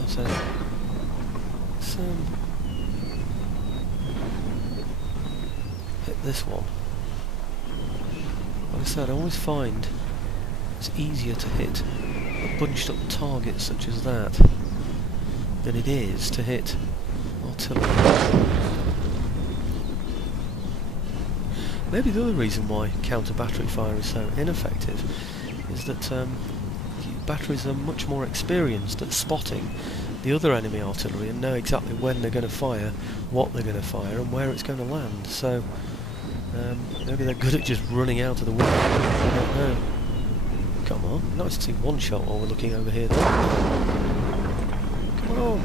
now, so let's hit this one. Like I said, I always find it's easier to hit a bunched up target such as that than it is to hit artillery. Maybe the other reason why counter-battery fire is so ineffective is that batteries are much more experienced at spotting the other enemy artillery and know exactly when they're going to fire, what they're going to fire and where it's going to land. So maybe they're good at just running out of the window. I don't know. Come on, nice to see one shot while we're looking over here though. Come on!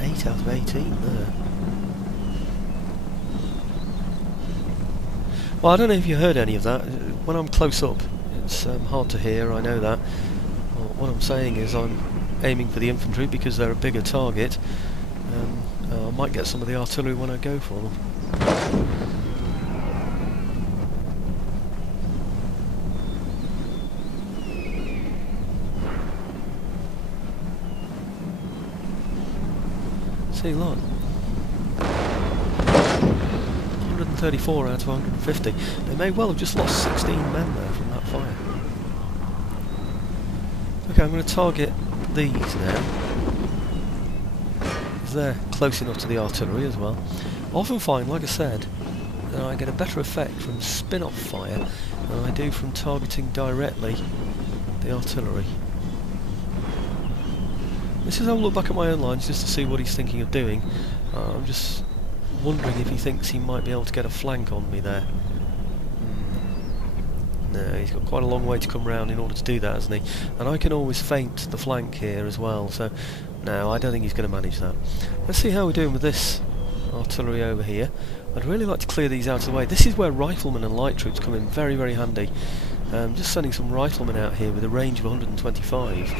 8 out of 18 there. Well, I don't know if you heard any of that. When I'm close up, it's hard to hear, I know that. Well, what I'm saying is I'm aiming for the infantry because they're a bigger target. I might get some of the artillery when I go for them. See, look. 134 out of 150. They may well have just lost 16 men there from that fire. Okay, I'm going to target these now. They're close enough to the artillery as well. I often find, like I said, that I get a better effect from spin-off fire than I do from targeting directly the artillery. This is how I look back at my own lines just to see what he's thinking of doing. I'm just wondering if he thinks he might be able to get a flank on me there. No, he's got quite a long way to come round in order to do that, hasn't he? And I can always feint the flank here as well, so no, I don't think he's going to manage that. Let's see how we're doing with this artillery over here. I'd really like to clear these out of the way. This is where riflemen and light troops come in very, very handy. Just sending some riflemen out here with a range of 125.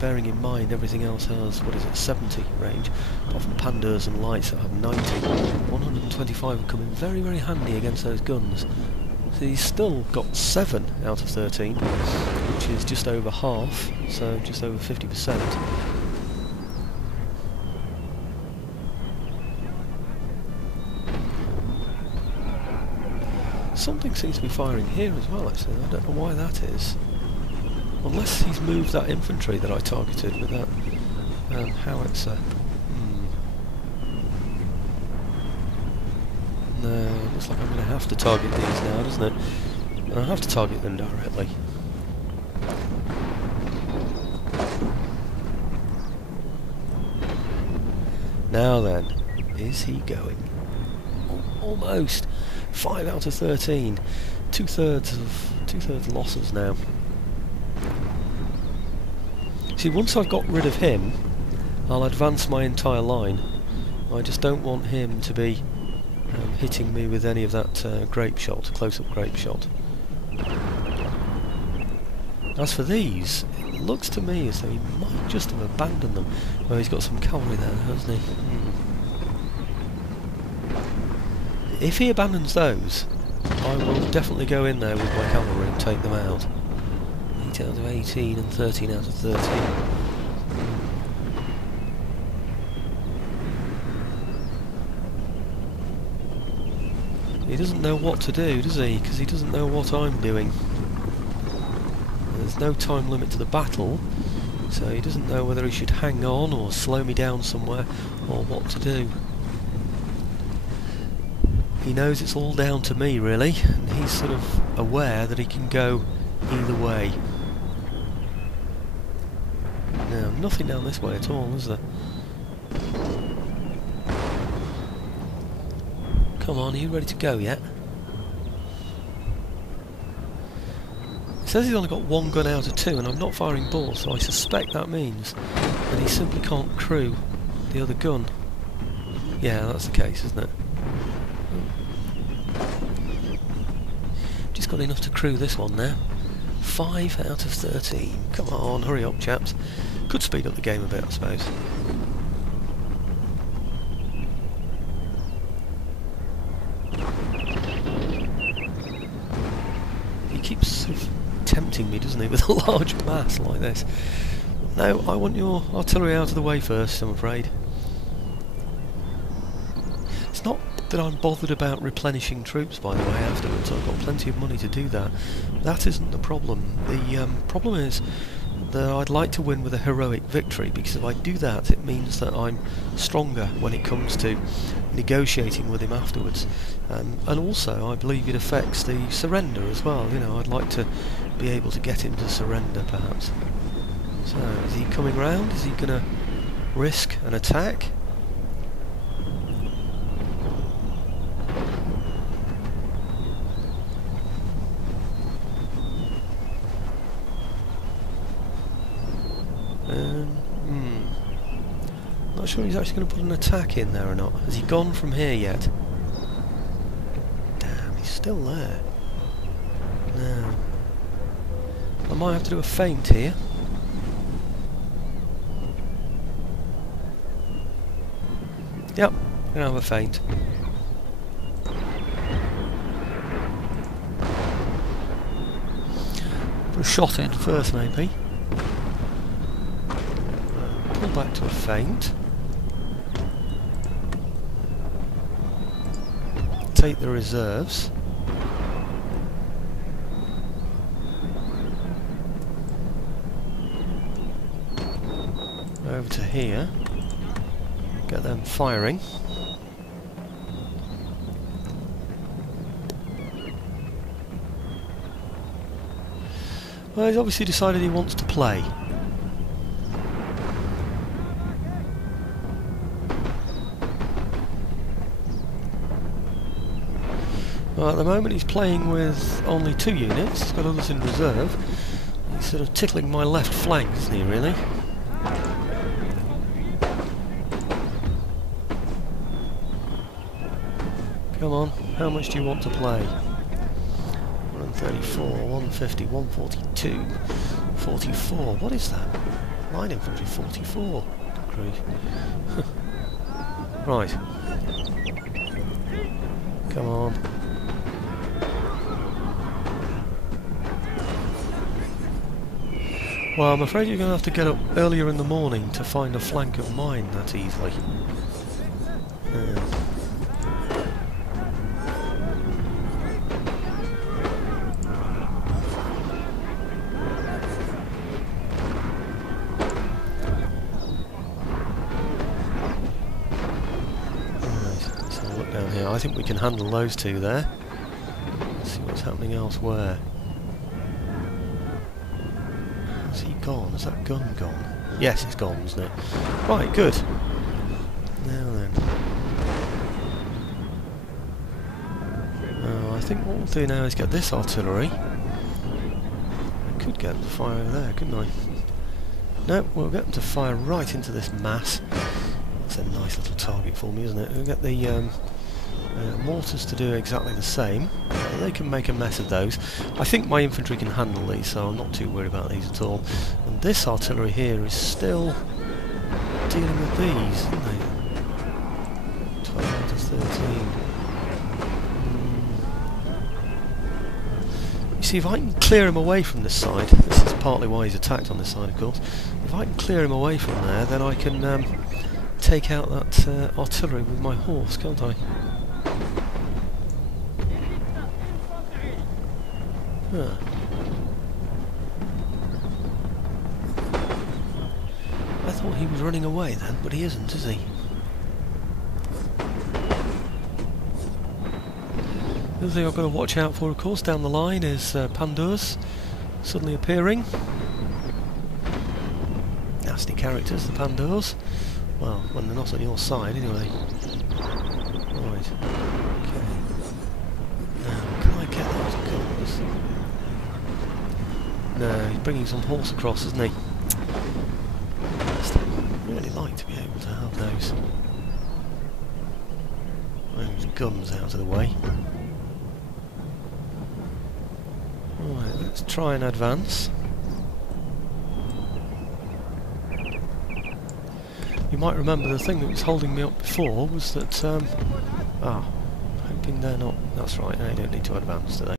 Bearing in mind everything else has, what is it, 70 range, apart from Pandas and lights that have 90. 125 would come in very, very handy against those guns. So he's still got 7 out of 13, which is just over half, so just over 50%. Something seems to be firing here as well, actually. I don't know why that is. Unless he's moved that infantry that I targeted with that howitzer. No, looks like I'm going to have to target these now, doesn't it? And I have to target them directly. Now then, is he going? Almost! 5 out of 13. Two-thirds losses now. See, once I've got rid of him, I'll advance my entire line. I just don't want him to be hitting me with any of that grape shot, close-up grape shot. As for these, it looks to me as though he might just have abandoned them. Well, he's got some cavalry there, hasn't he? If he abandons those, I will definitely go in there with my cavalry and take them out. 8 out of 18 and 13 out of 13. He doesn't know what to do, does he? Because he doesn't know what I'm doing. There's no time limit to the battle, so he doesn't know whether he should hang on or slow me down somewhere or what to do. He knows it's all down to me, really, and he's sort of aware that he can go either way. No, nothing down this way at all, is there? Come on, are you ready to go yet? It says he's only got 1 gun out of 2 and I'm not firing balls, so I suspect that means that he simply can't crew the other gun. Yeah, that's the case, isn't it? Just got enough to crew this one now. 5 out of 13. Come on, hurry up, chaps. Could speed up the game a bit, I suppose. He keeps sort of tempting me, doesn't he, with a large mass like this. No, I want your artillery out of the way first, I'm afraid. It's not that I'm bothered about replenishing troops, by the way, afterwards. I've got plenty of money to do that. That isn't the problem. The problem is that I'd like to win with a heroic victory, because if I do that, it means that I'm stronger when it comes to negotiating with him afterwards. And also, I believe it affects the surrender as well. You know, I'd like to be able to get him to surrender, perhaps. So, is he coming round? Is he going to risk an attack? Not sure he's actually going to put an attack in there or not. Has he gone from here yet? Damn, he's still there. No. I might have to do a feint here. Yep, I'm going to have a feint. Put a shot in first, maybe. Pull back to a feint. Take the reserves. Over to here. Get them firing. Well, he's obviously decided he wants to play. Well, at the moment he's playing with only 2 units, he's got others in reserve. He's sort of tickling my left flank, isn't he, really? Come on, how much do you want to play? 134, 150, 142, 44. What is that? Line infantry, 44. Good grief. Right. Come on. Well, I'm afraid you're going to have to get up earlier in the morning to find a flank of mine that easily. Let's have a look down here. I think we can handle those 2 there. Let's see what's happening elsewhere. Is he gone? Is that gun gone? Yes, it's gone, isn't it? Right, good. Now then. I think what we'll do now is get this artillery. I could get them to fire over there, couldn't I? No, we'll get them to fire right into this mass. That's a nice little target for me, isn't it? We'll get the mortars to do exactly the same. They can make a mess of those. I think my infantry can handle these, so I'm not too worried about these at all. And this artillery here is still dealing with these, isn't they? 12 to 13. You see, if I can clear him away from this side, this is partly why he's attacked on this side, of course. If I can clear him away from there, then I can take out that artillery with my horse, can't I? Huh. I thought he was running away then, but he isn't, is he? The other thing I've got to watch out for, of course, down the line is Pandours suddenly appearing. Nasty characters, the Pandours. Well, when they're not on your side, anyway. Right. Okay. Now, can I get those guns? No, he's bringing some horse across, isn't he? I'd really like to be able to have those guns out of the way. Right, let's try and advance. You might remember the thing that was holding me up before was that, hoping they're not, that's right, they don't need to advance, do they?